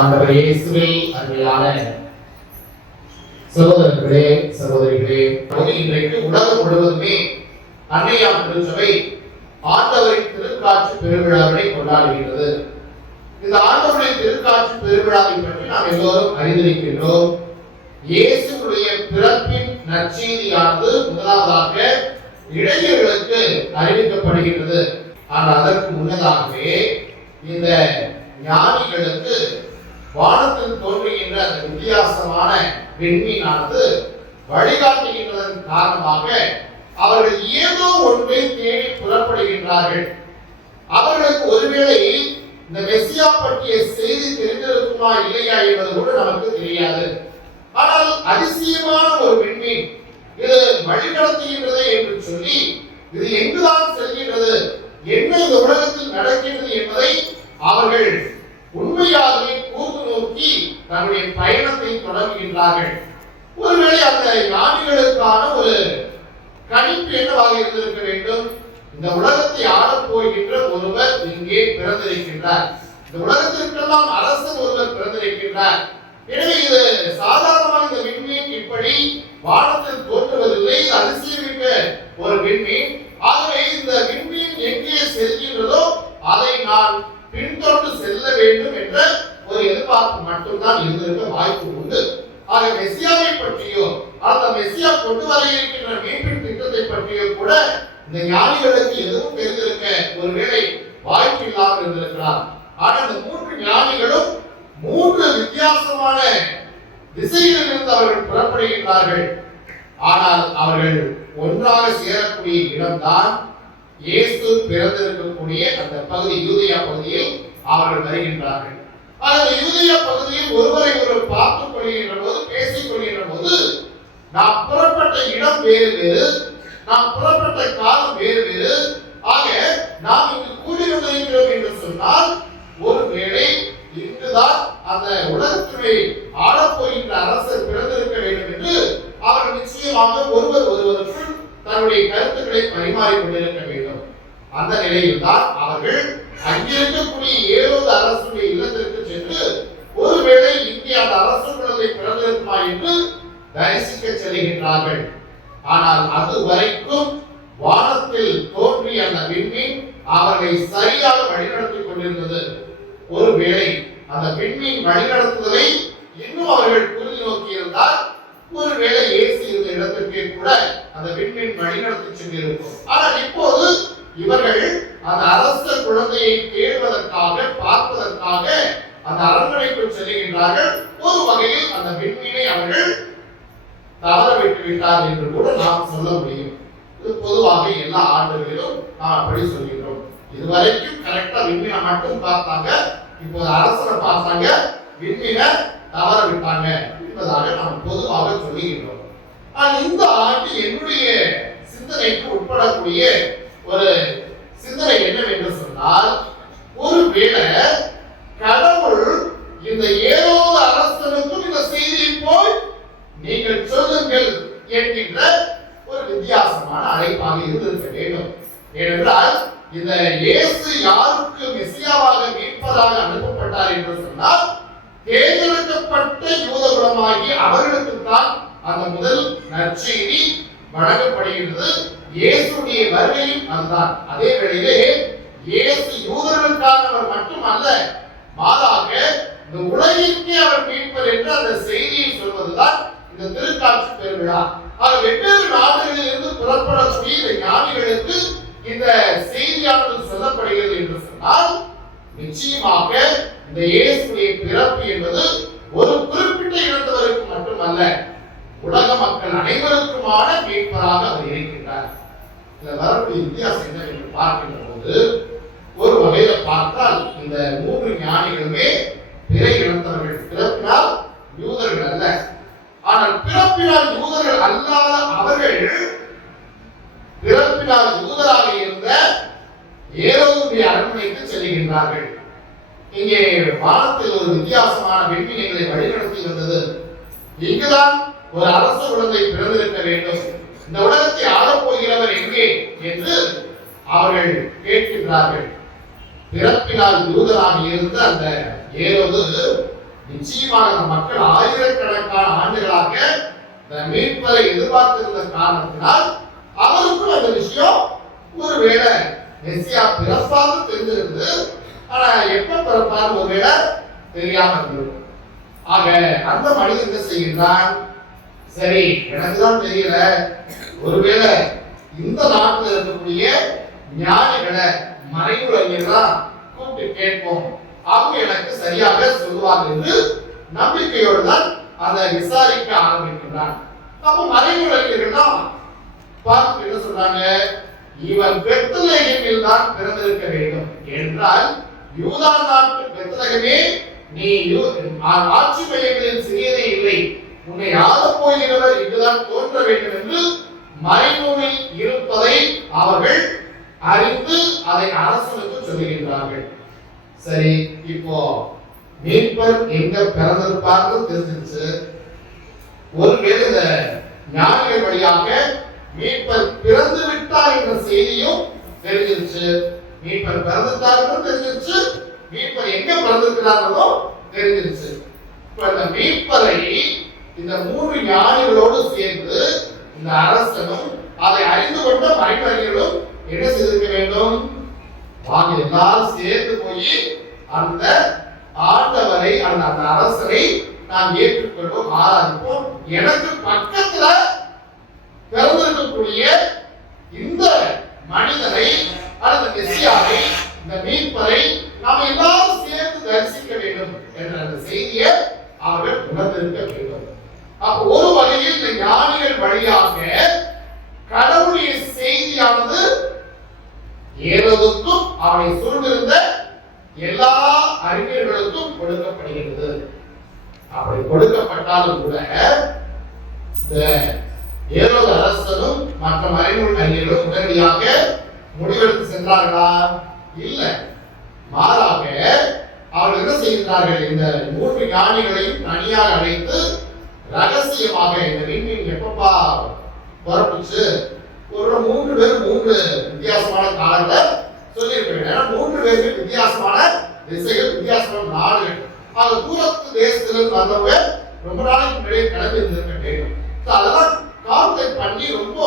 ஆண்டவர் இயேசுவில் அருமையான சகோதரர்களே சகோதரிகளே, இன்றைக்கு உலகம் முழுவதுமே அன்னையாம் திருச்சபை ஆண்டவரின் திருக்காட்சி பெருவிழாவை கொண்டாடுகிறது. இந்த ஆண்டவரின் திருக்காட்சி பெருவிழாவை பற்றி நாம் எல்லோரும் அறிந்திருக்கின்றோம். இயேசுடைய பிறப்பின் நற்செய்தியானது முதலாவதாக இளைஞர்களுக்கு அறிவிக்கப்படுகிறது. ஆனால் அதற்கு முன்னதாகவே இந்த ஞானிகளுக்கு வானத்தில் தோன்றுகின்ற அந்த வித்தியாசமான விண்மீனானது வழிகாட்டுகின்றதன் காரணமாக அவர்கள் ஏதோ ஒன்றை தேடி புறப்படுகின்றார்கள். அவர்களுக்கு ஒருவேளை இந்த மெசியா பற்றிய செய்தி தெரிந்திருக்குமா இல்லையா என்பது கூட நமக்கு தெரியாது. ஆனால் அதிசயமான ஒரு விண்மீன் இது வழிநடத்துகின்றது என்று சொல்லி இது எங்குதான் செல்கின்றது, என்ன இந்த உலகத்தில் நடக்கின்றது என்பதை அவர்கள் உண்மையாகவே கூர்ந்து நோக்கி தன்னுடைய பயணத்தை தொடங்குகின்றார்கள். ஒருவேளை அந்த ஞானிகளுக்கான ஒரு கணிப்பு என்னவாக இருந்திருக்க வேண்டும்? இந்த உலகத்தை ஆளப் போகின்ற ஒருவர் இங்கே பிறந்திருக்கின்றார், இந்த உலகத்திற்கெல்லாம் அரசன் ஒருவர் பிறந்திருக்கின்றார். எனவே இது சாதாரணமாக இந்த விண்மீன் இப்படி வானத்தில் தோன்றுவதில்லை, இது அதிசயமிக்க ஒரு விண்மீன். ஆகவே இந்த விண்மீன் எங்கே செல்கின்றதோ அதை நான் பின்தொடர்ந்து செல்ல வேண்டும் என்ற ஒரு எதிர்பார்ப்பு மட்டும்தான் இருந்திருக்க வாய்ப்பு உண்டு. ஆக மெசியாவை பற்றியோ அந்த மெசியா கொண்டு வர இருக்கின்ற மீட்பின் திட்டத்தை பற்றியோ கூட இந்த ஞானிகளுக்கு எதுவும் தெரிந்திருக்க ஒருவேளை வாய்ப்பு இல்லாமல் இருந்திருக்கிறார். ஆனால் இந்த மூன்று ஞானிகளும் மூன்று வித்தியாசமான திசைகளில் இருந்து அவர்கள் புறப்படுகின்றார்கள். ஆனால் அவர்கள் ஒன்றாக சேரக்கூடிய இடம்தான் இயேசு பிறந்திருக்கக்கூடிய அந்த பகுதி, யூதேயா பகுதியில் அவர்கள் வருகின்றார்கள். அந்த யூதேயா பகுதியில் ஒருவரை ஒருவர் பார்த்துக் கொள்கின்ற போது, பேசிக் கொள்கின்ற போது, நாம் புறப்பட்ட இடம் வேறு வேறு, நாம் புறப்பட்ட காலம் வேறு வேறு, ஆக நாம் இங்கு கூடி வந்திருக்கிறோம் என்று சொன்னால் ஒருவேளை இங்குதான் அந்த உலகத்திலே ஆளப்போகின்ற அரசர் பிறந்திருக்க வேண்டும் என்று அவர்கள் நிச்சயமாக ஒருவர் ஒருவருக்குள் தன்னுடைய கருத்துக்களை பரிமாறிக் கொண்டிருக்க வேண்டும். அந்த நிலையில் தான் அவர்கள் அங்கிருக்கக்கூடிய ஏரோது அரசுடைய இல்லத்திற்கு சென்று ஒருவேளை இங்கே அந்த அரசு குழந்தை பிறந்திருக்குமா என்று தரிசிக்க செல்கின்றார்கள். ஆனால் அது வரைக்கும் வானத்தில் தோன்றிய அந்த விண்மீன் அவர்களை சரியாக வழிநடத்திக் கொண்டிருந்தது. ஒருவேளை அந்த விண்மீன் வழிநடத்துவதை இன்னும் அவர்கள் புரிந்து நோக்கி இருந்தால் ஒருவேளை இயேசு இருந்த இடத்திற்கு கூட அந்த விண்மீன் வழிநடத்தி சென்றிருக்கும். ஆனால் இப்போது இவர்கள் அந்த அரச குழந்தையை தேடுவதற்காக, பார்ப்பதற்காக அந்த அரண்மனைக்குள் செல்கின்றார்கள். ஒரு வகையில் அந்த விண்மீனை அவர்கள் தவற விட்டு விட்டார் என்று கூட நாம் சொல்ல முடியும். இது பொதுவாக எல்லா ஆண்டுகளிலும் நாம் அப்படி சொல்கிறோம். இதுவரைக்கும் கரெக்டா விண்மீனை மட்டும் பார்த்தாங்க, இப்போது அரசனை பார்த்தாங்க, விண்மீனை தவற விட்டாங்க என்பதாக நாம் பொதுவாக சொல்லுகின்றோம். ஆனால் இந்த ஆண்டு என்னுடைய சிந்தனைக்கு உட்படக்கூடிய ஒரு சிந்தனை என்னவென்று சொன்னால், ஒருவேளை கடவுள் இந்த ஏரோது அரசனுக்கும் இந்த செய்தியை போய் நீங்கள் சொல்லுங்கள் என்கின்ற ஒரு வித்தியாசமான அழைப்பாக இருந்திருக்க வேண்டும். ஏனென்றால் இந்த இயேசு யாருக்கு மெசியாவாக மீட்பதாக அனுப்பப்பட்டார் என்று சொன்னால் தேர்ந்தெடுக்கப்பட்ட யூத குலமாகி அவர்களுக்கு தான் அந்த முதல் நற்செய்தி வழங்கப்படுகிறது. இயேசுடைய வருகையும் அதுதான். அதே வேளையிலே இயேசு யூதர்களுக்கானவர் மட்டுமல்ல, மாறாக இந்த உலகிற்கே அவர் மீட்பர் என்று அந்த செய்தியை சொல்வதுதான் இந்த திருக்காட்சி பெருவிழா. வெவ்வேறு நாடுகளில் இருந்து புறப்படக்கூடிய இந்த ஞானிகளுக்கு இந்த செய்தியானது சொல்லப்படுகிறது என்று சொன்னால் நிச்சயமாக இந்த இயேசுடைய பிறப்பு என்பது ஒரு குறிப்பிட்ட இனத்தவருக்கு மட்டுமல்ல, உலக மக்கள் அனைவருக்குமான மீட்பராக அவர் இருக்கின்றார். இந்த வரக்கூடிய வித்தியாசம் என்ன என்று பார்க்கின்ற போது ஒரு வகையில பார்த்தால் இந்த மூன்று ஞானிகளுமே பிற இனத்தவர்கள். பிறப்பினால் யூதர்கள் அல்ல, ஆனால் பிறப்பினால் யூதர்கள் அல்லாத அவர்கள் பிறப்பினால் யூதராக இருந்த ஏரோதுடைய அரண்மனைக்கு செல்கின்றார்கள். இங்கே வானத்தில் ஒரு வித்தியாசமான விண்மீன்களை வழிநடத்தி வந்தது. இங்குதான் ஒரு அரச குழந்தை பிறந்திருக்க வேண்டும், இந்த உலகத்தை ஆளப் போகிறவர் எங்கே என்று அவர்கள் கேட்கின்றார்கள். பிறப்பினால் யூதனாக இருந்த அந்த ஏரோது நிச்சயமாக அந்த மக்கள் ஆயிரக்கணக்கான ஆண்டுகளாக இந்த மீட்பரை எதிர்பார்த்திருந்த காரணத்தினால் அவருக்கும் அந்த விஷயம் ஒருவேளை மெசியா பிறப்பாக தெரிஞ்சிருந்து, ஆனா எப்ப பிறப்பார் ஒருவேளை தெரியாம இருந்திருக்கும். ஆக அந்த மனிதன் என்ன செய்கின்றான், சரி எனக்குதான் தெரியல, ஒருவேளை இந்த நாட்டில் இருக்கக்கூடிய ஞானிகளை மறைமுறையெல்லாம் கூப்பிட்டு கேட்போம், அவங்க எனக்கு சரியாக சொல்லுவாங்க என்று நம்பிக்கையோடு தான் அதை விசாரிக்க ஆரம்பிக்கின்றான். அப்ப மறைமுறையெல்லாம் பார்த்து என்ன சொல்றாங்க, இவன் பெத்லகேமில் தான் பிறந்திருக்க வேண்டும் என்றால் யூதா நாட்டு பெத்லகமே நீ ஆட்சி மையங்களில் சிறியதே இல்லை, உன்னை ஆளப் போகிறவர் இங்குதான் தோன்ற வேண்டும் என்று மறைநூலில் இருப்பதை அவர்கள் அறிந்து அதை அரசனுக்கு சொல்லுகின்றார்கள். சரி, இப்போ மீட்பர் எங்க பிறந்திருப்பார்கள் தெரிஞ்சிருச்சு. ஒருவேளை இந்த ஞானிகள் வழியாக மீட்பர் பிறந்து விட்டார் என்ற செய்தியும் தெரிஞ்சிருச்சு, மீட்பர் பிறந்துட்டார்கள் தெரிஞ்சிருச்சு, மீட்பர் எங்க பிறந்திருக்கிறார்களோ தெரிஞ்சிருச்சு. இப்ப இந்த மீட்பரை இந்த 3 ஞானிகளோடு சேர்ந்து இந்த அரசனும் அதை அறிந்து கொண்ட மறைமறிஞர்களும் என்ன செய்திருக்க வேண்டும், வாங்க எல்லாரும் சேர்ந்து போய் அந்த ஆண்டவரை அந்த அரசரை நாம் ஏற்றுக்கொள்வோம், ஆராதிப்போம். எனக்கு பக்கத்துல பிறந்திருக்கக்கூடிய இந்த மனிதனை அல்லது மெசியாவை, இந்த மீட்பரை நாம் எல்லாரும் சேர்ந்து தரிசிக்க வேண்டும் என்ற அந்த செய்தியை அவர்கள் உணர்ந்திருக்க வேண்டும். அப்ப ஒரு வகையில் இந்த ஞானிகள் வழியாக கடவுளுடைய செய்தியானது ஏறதுக்கும் அவனை சூழ்ந்திருந்த எல்லா அறிஞர்களுக்கும் கொடுக்கப்படுகிறது. அப்படி கொடுக்கப்பட்டாலும் கூட இந்த ஏரோது அரசனும் மற்ற மறைநூல் அறிஞர்களும் உடனடியாக முடிவெடுத்து சென்றார்களா? இல்ல, மாறாக அவர்கள் என்ன செய்கிறார்கள், இந்த 3 ஞானிகளையும் தனியாக அழைத்து ரகசியமாக இந்த விண்மீன் எப்பப்பா புறப்பட்டுச்சு, ஒரு 3 பேர் 3 வித்தியாசமான காலங்களை சொல்லியிருக்கிறேன். 3 பேருக்கு வித்தியாசமான திசைகள், வித்தியாசமான நாடுகள். அது தூரத்து தேசத்திலிருந்து வந்தவங்க ரொம்ப நாளைக்கு முன்னாடியே கிளம்பி இருந்திருக்க வேண்டும். அதெல்லாம் கால்குலேட் பண்ணி ரொம்ப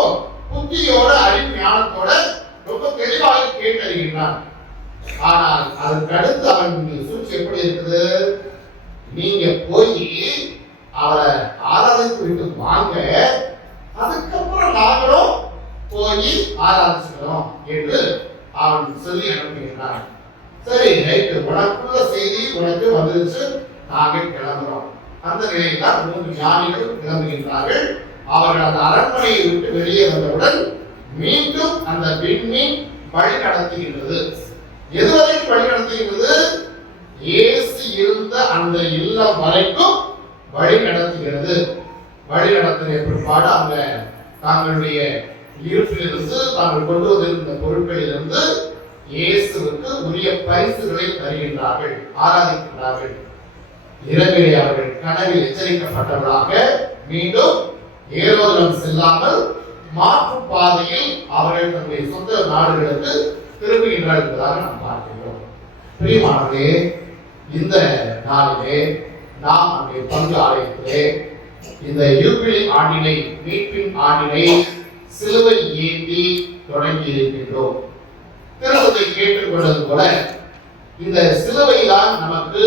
புத்தியோட அறிஞானத்தோட ரொம்ப தெளிவாக கேட்டறிகின்றான். ஆனால் அதற்கு அடுத்து அவன் சூழ்ச்சி எப்படி இருக்குது, நீங்க போய் அவரை ஆராதித்து விட்டு வாங்க, அதுக்கப்புறம் நாங்களும் போய் ஆராதிச்சுக்கிறோம் என்று அவன் சொல்லி அனுப்புகிறான். சரி, ரைட்டு, உனக்குள்ள செய்தி உனக்கு வந்துருச்சு, நாங்கள் கிளம்புறோம். அந்த நிலையில் தான் 3 ஞானிகள் கிளம்புகின்றார்கள். அவர்கள் அந்த அரண்மனையை விட்டு வெளியே வந்தவுடன் மீண்டும் அந்த விண்மீன் வழி நடத்துகின்றது. எதுவரைக்கும் வழி நடத்துகின்றது? இயேசு இருந்த அந்த இல்லம் வரைக்கும் வழி நடத்துகிறது. வழி நடத்தின பிற்பாடு அவங்க தங்களுடைய இருப்பிலிருந்து தாங்கள் கொண்டு வந்திருந்த பொருட்களிலிருந்து இயேசுவுக்கு உரிய பரிசுகளை தருகின்றார்கள், ஆராதிக்கின்றார்கள். இரவிலே அவர்கள் கனவில் எச்சரிக்கப்பட்டவர்களாக மீண்டும் ஏரோதிடம் செல்லாமல் மாற்று பாதையில் அவர்கள் தன்னுடைய சொந்த நாடுகளுக்கு திரும்புகின்றார்கள் என்பதாக நாம் பார்க்கிறோம். பிரியமானவர்களே, இந்த நாளிலே நாம் அங்கே பங்கு ஆலயத்திலே இந்த யூபிலி ஆண்டினை, மீட்பின் ஆண்டினை சிலுவை ஏந்தி தொடங்கி இருக்கின்றோம். திருவதை கேட்டுக்கொண்டது போல இந்த சிலுவை தான் நமக்கு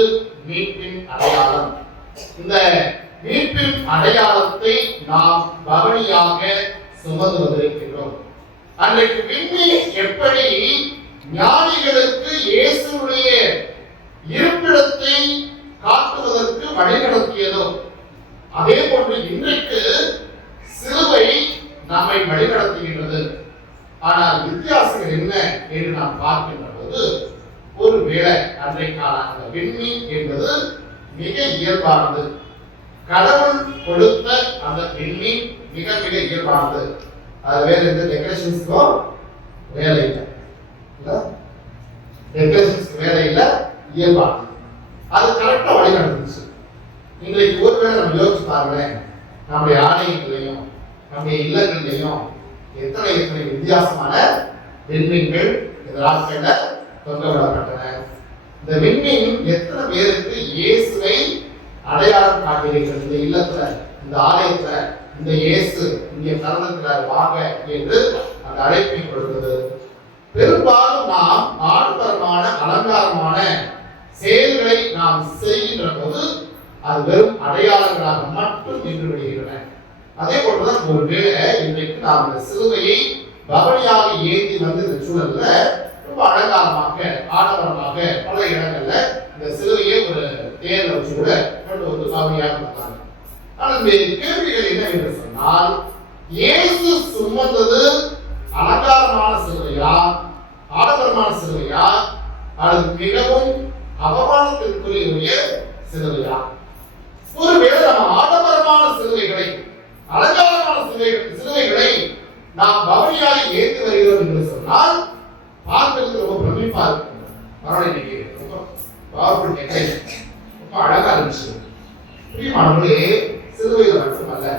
மீட்பின் அடையாளம். இந்த மீட்பின் அடையாளத்தை நாம் பவனியாக சுமந்து வந்திருக்கின்றோம். அன்றைக்கு விண்மீன் எப்படி ஞானிகளுக்கு இயேசுடைய இருப்பிடத்தை காட்டுவதற்கு வழிநடத்தியதோ, அதே போன்று இன்றைக்கு சிலுவை நம்மை வழிநடத்துகின்றது. ஆனால் வித்தியாசங்கள் என்ன என்று நாம் பார்க்கின்ற போது, ஒருவேளை அன்றைக்கான அந்த விண்மீன் என்பது மிக இயல்பானது. கடவுள் கொடுத்த அந்த விண்மீன் மிக மிக இயல்பானது. அது வேற எந்த டெக்கரேஷன்ஸ்க்கும் வேலை இல்லை, டெக்கரேஷன்ஸ்க்கு வேலை இல்லை, இயல்பானது. அது கரெக்டா வழி நடந்துச்சு. இன்றைக்கு ஒருவேளை நம்ம யோசிச்சு பாருங்களேன், நம்முடைய ஆலயங்களையும் நம்முடைய இல்லங்களையும் எத்தனை எத்தனை வித்தியாசமான விண்மீன்கள் இந்த நாட்களில் தொங்க விடப்பட்டன. இந்த விண்மீன் எத்தனை பேருக்கு இயேசுவை காண்கிறீர்கள், இந்த இல்லத்துல, இந்த ஆலயத்துல, இந்த இயேசு இங்கே கலந்துக்கிறார் வாங்க என்று அந்த அழைப்பை கொடுத்தது. பெரும்பாலும் நாம் ஆடம்பரமான அலங்காரமான செயல்களை நாம் செய்கின்ற போது அது வெறும் அடையாளங்களாக மட்டும் நின்று விடுகின்றன. அதே போலதான் ஒருவேளை இன்றைக்கு நாம் இந்த சிலுவையை பவனியாக ஏந்தி வந்து இந்த சூழல்ல ரொம்ப அலங்காரமாக ஆடம்பரமாக பல இடங்கள்ல இந்த சிலுவையை ஒரு தேர்ல வச்சு கூட கொண்டு வந்து பவனியாக வந்தாங்க. ஆனால் கேள்விகள் என்ன என்று சொன்னால், இயேசு சுமந்தது அலங்காரமான சிலுவையா, ஆடம்பரமான சிலுவையா, அல்லது மிகவும் அவமானத்திற்குரிய சிலுவையா? ஒருவேளை நம்ம ஆடம்பரமான சிலுவைகளை, அலங்காரமான சிலுவைகளை நாம் பவனியாக ஏற்றி வருகிறோம் என்று சொன்னால் பார்ப்பதற்கு ரொம்ப பிரமிப்பா இருக்கும். பரவாயில்லை, ரொம்ப பவர்ஃபுல் டெக்னிக், ரொம்ப அழகா இருந்துச்சு. பிரியமானவர்களே, சிலுவையில் மட்டுமல்ல,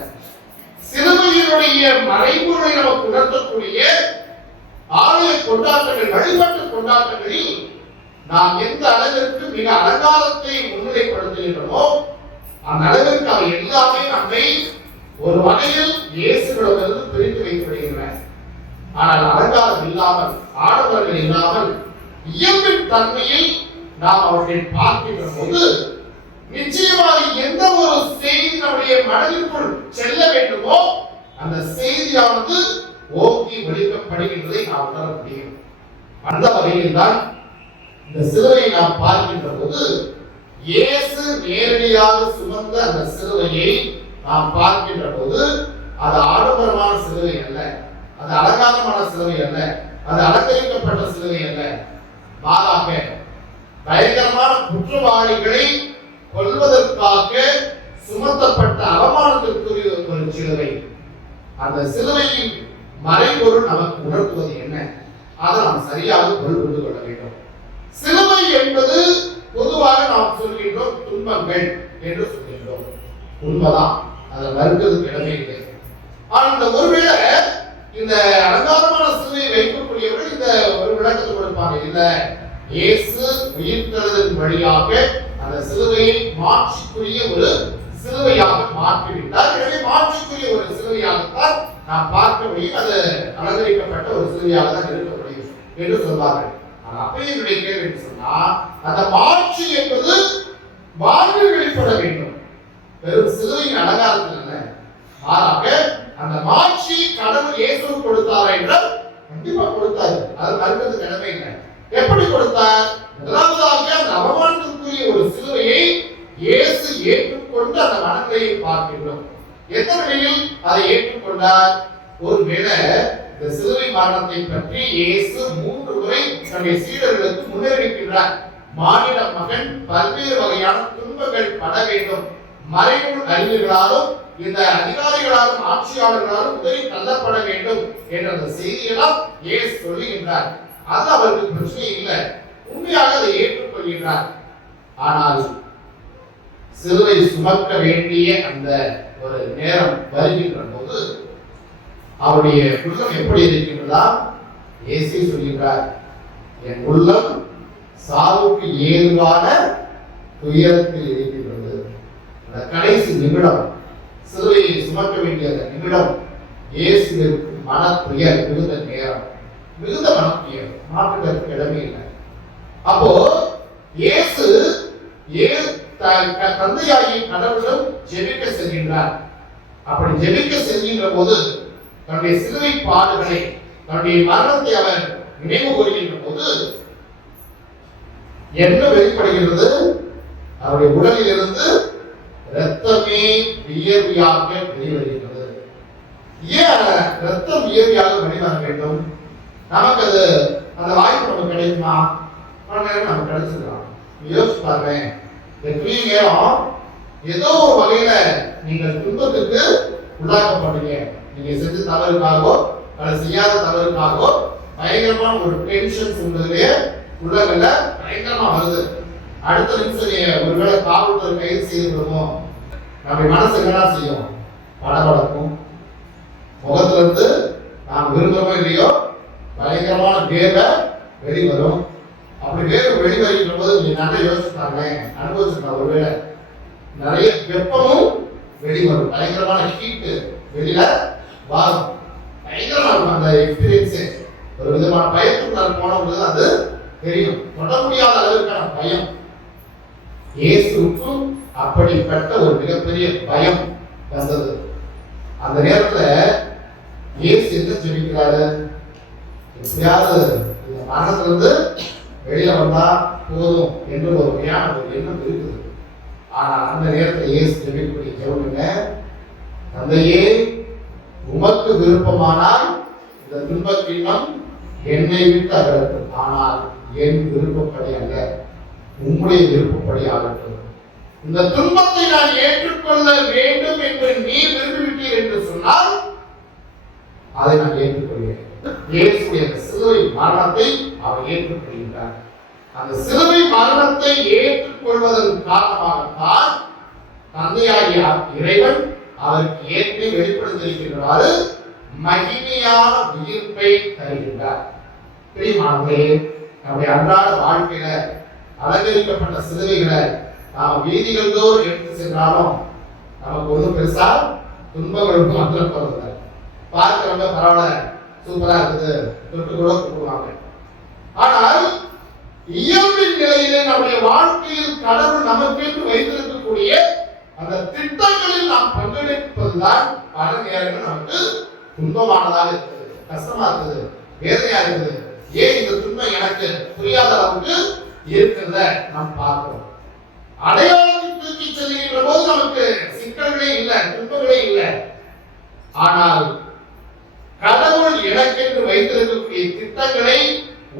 சிலுவையினுடைய மறைபொருளை நமக்கு உணர்த்தக்கூடிய ஆலய கொண்டாட்டங்கள், வழிபாட்டு கொண்டாட்டங்களில் நாம் எந்த அளவிற்கு மிக அலங்காரத்தை முன்னிலைப்படுத்துகின்றோமோ அந்த அளவிற்கு அவை எல்லாமே நம்மை ஒரு வகையில் இயேசுவிடமிருந்து பிரித்து வைக்கப்படுகின்றன. ஆனால் அலங்காரம் இல்லாமல், ஆடவர்கள் இல்லாமல், இயல்பின் தன்மையில் நாம் அவர்களை பார்க்கின்ற போது நிச்சயமாக எந்த ஒரு செய்தி நம்முடைய மனதிற்குள் செல்ல வேண்டுமோ அந்த செய்தியானது ஓங்கி வெளிப்படுகின்றதை நாம் உணர முடியும். அந்த வகையில் தான் இந்த சிலுவையை நாம் பார்க்கின்ற போது இயேசு நேரடியாக சுமந்த அந்த சிலுவையை நாம் பார்க்கின்ற போது அது ஆடம்பரமான சிலுவை அல்ல, அது அலங்காரமான சிலுவை அல்ல, அது அலங்கரிக்கப்பட்ட சிலுவை அல்ல. மாறாக பயங்கரமான குற்றவாளிகளை கொல்வதற்காக சுமத்தப்பட்ட அவமானத்திற்குரிய ஒரு சிலுவை. அந்த சிலுவையின் மறைபொருள் நமக்கு உணர்த்துவது என்ன? அதை நாம் சரியாக புரிந்து கொள்ள வேண்டும். சிலுவை என்பது பொதுவாக நாம் சொல்கின்றோம் துன்பங்கள் என்று சொல்கின்றோம். உண்மைதான், அதை மறுக்கிறதுக்கு இடமே இல்லை. ஆனால் இந்த ஒருவேளை இந்த அலங்காரமான சிலுவையை வைக்கக்கூடியவர்கள் இந்த ஒரு விளக்கத்தை கொடுப்பாங்க. இல்ல, இயேசு உயிர்த்தெழுதலின் வழியாக அந்த சிலுவையை மாற்றிக்குரிய ஒரு சிலுவையாக மாற்றிவிட்டார். எனவே மாற்றிக்குரிய ஒரு சிலுவையாகத்தான் நாம் பார்க்க முடியும், அது அலங்கரிக்கப்பட்ட ஒரு சிலுவையாக தான் இருக்க முடியும் என்று சொல்வார்கள். ஆனால் அப்பையினுடைய கேள்வி என்று சொன்னால், அந்த மாற்றி என்பது வாழ்வில் வெளிப்பட வேண்டும், வெறும் சிலுவையின் அலங்காரத்தில் அல்ல. மாறாக அந்த மாற்றி கடவுள் இயேசு கொடுத்தாரா என்றால் கண்டிப்பா கொடுத்தாரு, அது மறுக்கிறது கடமை இல்லை. எப்படி கொடுத்தார்? முதலாவதாக அந்த அவமானத்திற்குரிய ஒரு சிலுவையை இயேசு ஏற்றுக்கொண்டு அந்த மனநிலையை பார்க்கின்றோம். எந்த வழியில் அதை ஏற்றுக்கொண்டார்? ஒருவேளை இந்த சிலுவை மரணத்தை பற்றி இயேசு 3 முறை தன்னுடைய சீடர்களுக்கு முன்னறிவிக்கின்றார். மானிட மகன் பல்வேறு வகையான துன்பங்கள் பட வேண்டும், மறைநூல் அறிஞர்களாலும் இந்த அதிகாரிகளாலும் ஆட்சியாளர்களாலும் உதவி தள்ளப்பட வேண்டும் என்ற அந்த செய்தியெல்லாம் இயேசு சொல்லுகின்றார். அது அவருக்கு பிரச்சனை இல்லை, உண்மையாக அதை ஏற்றுக்கொள்கிறார். ஆனால் சிலுவை சுமக்க வேண்டிய அந்த ஒரு நேரம் வருகின்ற போது அவருடைய உள்ளம் எப்படி இருக்கின்றதா? இயேசு சொல்கிறார், என் உள்ளம் சாவுக்கு ஏதுவான துயரத்தில் இருக்கின்றது. அந்த கடைசி நிமிடம், சிலுவையை சுமக்க வேண்டிய அந்த நிமிடம் இயேசுவிற்கு மன துயர் மிகுந்த நேரம், மிகுந்த மன துயர், மாற்றுவதற்கு இடமே இல்லை. அப்போ இயேசு தந்தையாகிய கடவுளிடம் ஜெபிக்க செல்கின்றார். அப்படி ஜெபிக்க செல்கின்ற போது தன்னுடைய சிலுவை பாடுகளை, தன்னுடைய மரணத்தை அவர் நினைவு கூறுகின்ற போது என்ன வெளிப்படுகிறது? அவருடைய உடலில் இருந்து இரத்தமே வியர்வையாக வெளிவருகிறது. ஏன் இரத்தம் வியர்வையாக வெளிவர வேண்டும்? நமக்கு அது அந்த வாய்ப்பு நமக்கு கிடைக்குமா? நமக்கு கிடைச்சிருக்கலாம். யோசிச்சு பாருங்க, நேரம் ஏதோ ஒரு வகையில நீங்கள் துன்பத்துக்கு உள்ளாக்கப்படுங்க. நீங்க செஞ்ச தவறுக்காகவோ அல்லது செய்யாத தவறுக்காகவோ பயங்கரமான ஒரு டென்ஷன் உங்களுடைய உள்ளங்கள்ல பயங்கரமா வருது. அடுத்த நிமிஷம் ஒருவேளை காவல்துறை கைது செய்யப்படுமோ, நம்ம மனசு என்னடா செய்யும்? படபடக்கும். முகத்துல இருந்து நாம் விரும்புறோமோ இல்லையோ பயங்கரமான வேர்வை வெளிவரும். அப்படி வேர்வை வெளிவருகின்ற போது நீங்க நல்லா யோசிச்சுட்டாங்க, அனுபவிச்சுட்டா. ஒருவேளை நிறைய வெப்பமும் வெளிவரும், பயங்கரமான ஹீட் வெளியில வரும், பயங்கரமா இருக்கும் அந்த எக்ஸ்பீரியன்ஸ். ஒரு விதமான பயத்துக்குள்ள போனவங்களுக்கு அது தெரியும், தொட முடியாத அளவுக்கான பயம். இயேசுவுக்கும் அப்படிப்பட்ட ஒரு மிகப்பெரிய பயம் வந்தது. அந்த நேரத்துல இயேசு என்ன சொல்லிக்கிறாரு, எப்படியாவது இந்த மரணத்திலிருந்து வெளியில வந்தா போதும் என்று ஒரு வகையான ஒரு எண்ணம் இருக்குது. ஆனா அந்த நேரத்தில் இயேசு ஜெபிக்கக்கூடிய ஜெபம் என்ன, தந்தையே உமக்கு விருப்பமானால் இந்த துன்பக்கிண்ணம் என்னை விட்டு அகலட்டும், ஆனால் என் விருப்பப்படி அல்ல, உங்களுடைய விருப்பப்படி ஆகட்டும். இந்த துன்பத்தை நான் ஏற்றுக்கொள்ள வேண்டும் என்று நீ விரும்பிவிட்டீர் என்று சொன்னால் அதை நான் ஏற்றுக்கொள்கிறேன். இயேசுடைய சிலுவை மரணத்தை அவர் ஏற்றுக்கொள்கிறார். அந்த சிலுவை மரணத்தை ஏற்றுக்கொள்வதன் காரணமாகத்தான் தந்தையாகிய இறைவன் அவருக்கு ஏற்று வெளிப்படுத்தியிருக்கிறாரு, மகிமையான உயிர்ப்பை தருகின்றார். பிரியமானவர்களே, நம்முடைய அன்றாட வாழ்க்கையில அலங்கரிக்கப்பட்ட சிலுவைகளை நாம் வீதிகள் தோறும் எடுத்து சென்றாலும் நமக்கு ஒன்றும் பெருசா துன்பங்களுக்கும் வந்துட போறதில்லை. பார்க்க ரொம்ப பரவாயில்ல, சூப்பரா இருக்குது, தொட்டு கூட கூப்பிடுவாங்க. ஆனால் இயல்பின் நிலையிலே நம்முடைய வாழ்க்கையில் கடவுள் நமக்கென்று வைத்திருக்கக்கூடிய அந்த திட்டங்களில் நாம் பங்கெடுப்பதுதான் பல நேரங்கள் நமக்கு துன்பமானதாக இருக்குது, கஷ்டமா இருக்குது, வேதனையா இருக்குது. ஏன் இந்த துன்பம் எனக்கு புரியாத அளவுக்கு இருக்கிறத நாம் பார்க்கிறோம். அடையாளத்தை தூக்கி செல்கின்ற போது நமக்கு சிக்கல்களே இல்லை, துன்பங்களே இல்லை. ஆனால் கடவுள் எனக்கென்று வைத்திருக்கக்கூடிய திட்டங்களை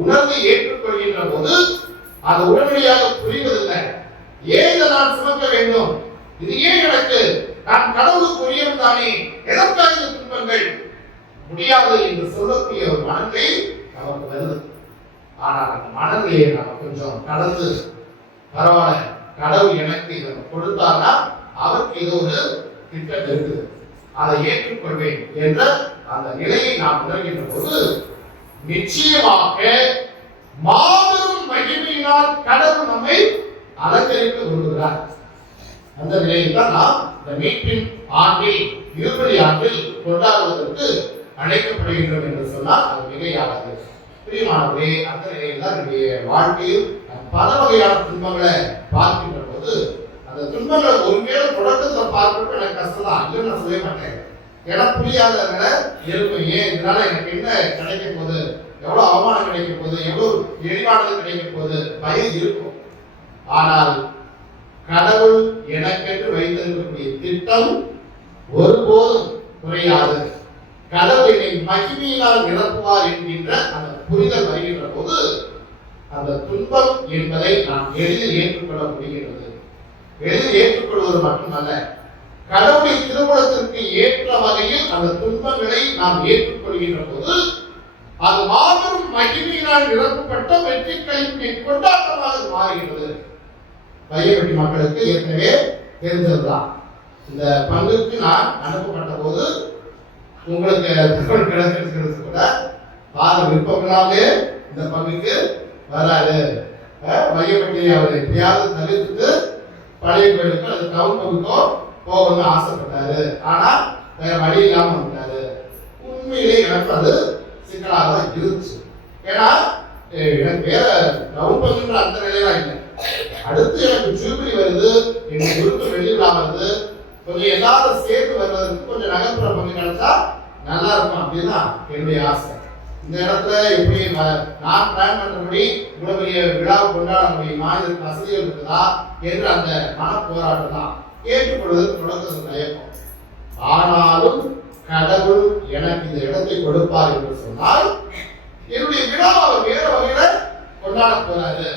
உணர்ந்து ஏற்றுக்கொள்கின்ற போது அது உடனடியாக புரிவதில்லை. ஏன் இதை நான் சுமக்க வேண்டும், இது ஏன் எனக்கு, நான் கடவுளுக்கு உரியவன் தானே, எதற்காக இந்த துன்பங்கள், முடியாது என்று சொல்லக்கூடிய ஒரு மனநிலை நமக்கு வருது. ஆனால் அந்த மனநிலையை நம்ம கொஞ்சம் கடந்து பரவாயில்ல, கடவுள் எனக்கு இதை கொடுத்தார்னா அவருக்கு இது ஒரு திட்டம் இருக்குது, அதை ஏற்றுக்கொள்வேன் என்ற அந்த நிலையை நாம் உணர்கின்ற போது நிச்சயமாக மாபெரும் மகிமையினால் கடவுள் நம்மை அலங்கரிக்க விரும்புகிறார். அந்த நிலையில் தான் நாம் இந்த மீட்பின் ஆண்டில், இருபடி ஆண்டில் கொண்டாடுவதற்கு அழைக்கப்படுகின்றோம் என்று சொன்னால் அது மிகையாகாது. பிரியமானவர்களே, அந்த நிலையில் தான் நம்முடைய வாழ்க்கையில் பல வகையான துன்பங்களை பார்க்கின்ற போது அந்த துன்பங்களை ஒருவேளை தொடக்கத்தில் பார்க்கறது எனக்கு கஷ்டம் தான், இல்லைன்னு நான் சொல்ல மாட்டேன். ஏன்னா புரியாதவங்க இருக்கும், ஏன் இதனால எனக்கு என்ன கிடைக்க போகுது, எவ்வளவு அவமானம் கிடைக்க போகுது, எவ்வளவு இழிவானது கிடைக்க போகுது, பயம் இருக்கும். ஆனால் கடவுள் எனக்கென்று வைத்திருக்கக்கூடிய திட்டம் ஒருபோதும் குறையாது. கடவுள் என்னை மகிமையினால் நிரப்புவார் என்கின்ற அந்த புரிதல் வருகின்ற போது அந்த துன்பம் என்பதை நாம் எளிதில் ஏற்றுக்கொள்ள முடிகிறது. எளிதில் ஏற்றுக்கொள்வது மட்டுமல்ல, கடவுளுடைய திருமணத்திற்கு ஏற்ற வகையில் அந்த துன்பங்களை நாம் ஏற்றுக்கொள்கின்ற போது அது மாபெரும் மகிமையினால் நிரப்பப்பட்ட வெற்றிகளின் கொண்டாட்டமாக மாறுகிறது. பையவெட்டி மக்களுக்கு ஏற்கனவே தெரிஞ்சதுதான். இந்த பங்குக்கு நான் அனுப்பப்பட்ட போது உங்களுக்கு தகவல் கிடைக்கிறது கூட பாத விருப்பங்களாலே இந்த பங்குக்கு வராது, மையப்பட்டியை அவர் எப்படியாவது தவிர்த்து பழைய கோயிலுக்கு அது டவுன் பங்குக்கோ போகணும்னு ஆசைப்பட்டாரு. ஆனா வேற வழி இல்லாம வந்துட்டாரு. உண்மையிலே எனக்கு அது சிக்கலாக தான் இருந்துச்சு. ஏன்னா எனக்கு வேற டவுன் பங்குன்ற அந்த நிலையா இல்லை. அடுத்து எனக்கு ஜூபிலி வருது, எனக்கு விருப்பம் வெளியிலா வருது, கொஞ்சம் எல்லாரும் சேர்த்து வருவதற்கு கொஞ்சம் நகர்ப்புற பங்கு கிடைச்சா நல்லா இருக்கும் அப்படின்னு என்னுடைய ஆசை. இந்த இடத்துல எப்படி நான் பிளான் பண்றபடி இவ்வளவு பெரிய விழாவை கொண்டாட முடியுமா, இதற்கு வசதிகள் இருக்குதா என்று அந்த மன போராட்டம் தான் ஏற்றுக்கொள்வதற்கு தொடக்கத்தில் தயக்கம். ஆனாலும் கடவுள் எனக்கு இந்த இடத்தை கொடுப்பார் என்று சொன்னால் என்னுடைய விழாவை அவர் வேற வகையில கொண்டாட போறாரு,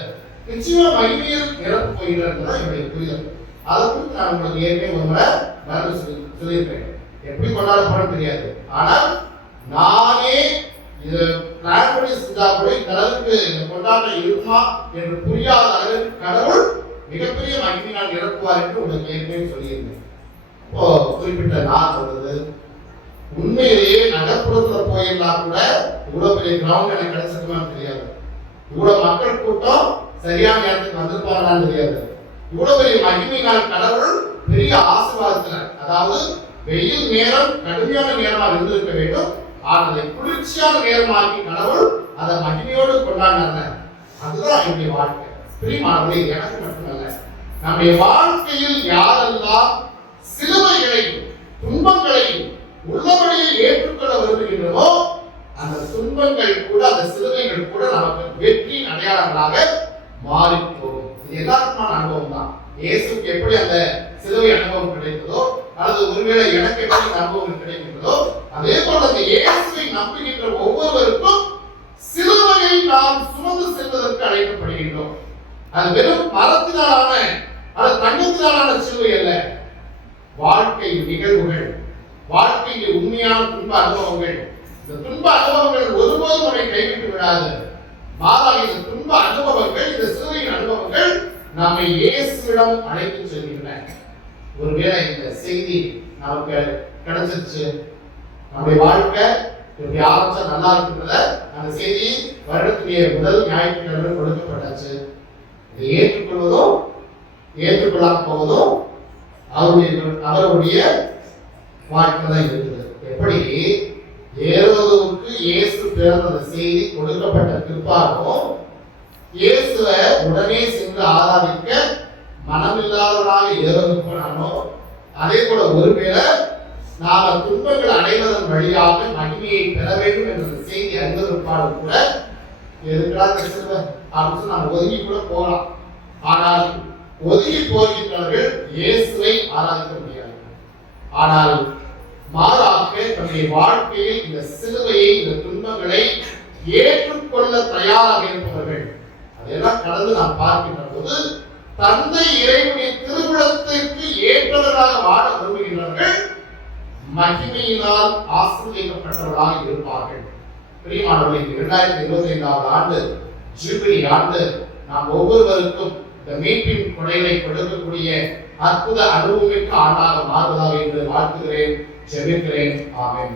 நிச்சயமா மகிமையில் நிரப்ப போகிறார் தான் என்னுடைய புரிதல். அதை குறித்து நான் உங்களுக்கு ஏற்கனவே ஒரு முறை மறந்து சொல்லியிருக்கேன். எப்படி கொண்டாட போறேன்னு தெரியாது, ஆனால் நானே இது பிளான் பண்ணி செஞ்சா கூட இந்த அளவுக்கு இந்த கொண்டாட்டம் இருக்குமா என்று புரியாத அளவுக்கு கடவுள் மிகப்பெரிய மகிமையினால் நிரப்புவார் என்று உங்களுக்கு ஏற்கனவே சொல்லியிருந்தேன். இப்போ குறிப்பிட்ட நான் சொல்றது உண்மையிலேயே நகர்ப்புறத்துல போயிருந்தா கூட இவ்வளவு பெரிய கிரவுண்ட் எனக்கு கிடைச்சிருக்குமான்னு தெரியாது, இவ்வளவு மக்கள் கூட்டம் சரியான நேரத்துக்கு வந்திருப்பாங்களான்னு தெரியாது. இவ்வளவு பெரிய மகிமையினால் கடவுள் பெரிய ஆசீர்வாதத்தினர், அதாவது வெயில் நேரம் கடுமையான நேரமாக இருந்திருக்க வேண்டும், ஆனால் அதை குளிர்ச்சியான நேரமாக்கி கடவுள் அதை மகிமையோடு கொண்டாடினார். அதுதான் என்னுடைய வாழ்க்கை. பிரியமானவர்களே, எனக்கு மட்டுமல்ல, நம்முடைய வாழ்க்கையில் யாரெல்லாம் சிலுவைகளையும் துன்பங்களையும் உள்ளபடியே ஏற்றுக்கொள்ள விரும்புகின்றனோ அந்த துன்பங்கள் கூட, அந்த சிலுவைகள் கூட நமக்கு வெற்றியின் அடையாளங்களாக மாறி போகும். இது எல்லாருக்குமான அனுபவம் தான். இயேசுக்கு எப்படி அந்த சிலுவை அனுபவம் கிடைத்ததோ, அல்லது ஒருவேளை எனக்கு எப்படி அந்த அனுபவம் கிடைக்கின்றதோ, அதே போல அந்த இயேசுவை நம்புகின்ற ஒவ்வொருவருக்கும் சிலுவையை நாம் சுமந்து செல்வதற்கு அழைக்கப்படுகின்றோம். அது வெறும் மரத்தினாலான அல்லது தங்கத்தினாலான சிலுவை அல்ல. வாழ்க்கை நிகழ்வுகள், வாழ்க்கையில் உண்மையான துன்ப அனுபவங்கள், இந்த துன்ப அனுபவங்கள் ஒருபோதும் நம்மை கைவிட்டு விடாது. மாறாக இந்த துன்ப அனுபவங்கள், இந்த சிலுவையின் அனுபவங்கள் நம்மை இயேசுவிடம் அழைத்து செல்கின்றன. ஒருவேளை இந்த செய்தி நமக்கு கிடைச்சிருச்சு, நம்முடைய வாழ்க்கை இப்படி ஆரம்பிச்சா நல்லா இருக்குன்றத அந்த செய்தி வருடத்துடைய முதல் ஞாயிற்றுக்கிழமை கொடுக்கப்பட்டாச்சு. இதை ஏற்றுக்கொள்வதும் ஏற்றுக்கொள்ளாம போவதும் அவருடைய வாழ்க்கை தான் இருக்குது. எப்படி ஏரோதுவுக்கு இயேசு பிறந்த செய்தி கொடுக்கப்பட்ட பிற்பாடும் இயேசுவை உடனே சென்று ஆராதிக்க மனமில்லாதவராக ஏரோது போனானோ, அதே போல ஒருவேளை நாம துன்பங்கள் அடைவதன் வழியாக மகிமையை பெற வேண்டும் என்ற செய்தி அறிந்ததற்காக கூட அப்படின்னு நாம் ஒதுங்கி கூட போகலாம். ஆனால் ஒதுங்கி போகின்றவர்கள் இயேசுவை ஆராதிக்க முடியாது. ஆனால் மாறாக தன்னுடைய வாழ்க்கையில் இந்த சிலுவையை, இந்த துன்பங்களை ஏற்றுக்கொள்ள தயாராக இருப்பவர்கள், அதெல்லாம் கடந்து நாம் பார்க்கின்ற போது தந்தை இறைவனுடைய திருவிழத்திற்கு ஏற்றவர்களாக வாழ விரும்புகின்றவர்கள் மகிமையினால் ஆசீர்வதிக்கப்பட்டவர்களாக இருப்பார்கள். பிரியமானவர்களே, 2025 ஆண்டு ஜூபிலி ஆண்டு நாம் ஒவ்வொருவருக்கும் இந்த மீட்பின் கொடைகளை கொடுக்கக்கூடிய அற்புத அனுபவமிக்க ஆண்டாக மாறுவதாக என்று வாழ்த்துகிறேன், ஜெபிக்கிறேன். ஆமென்.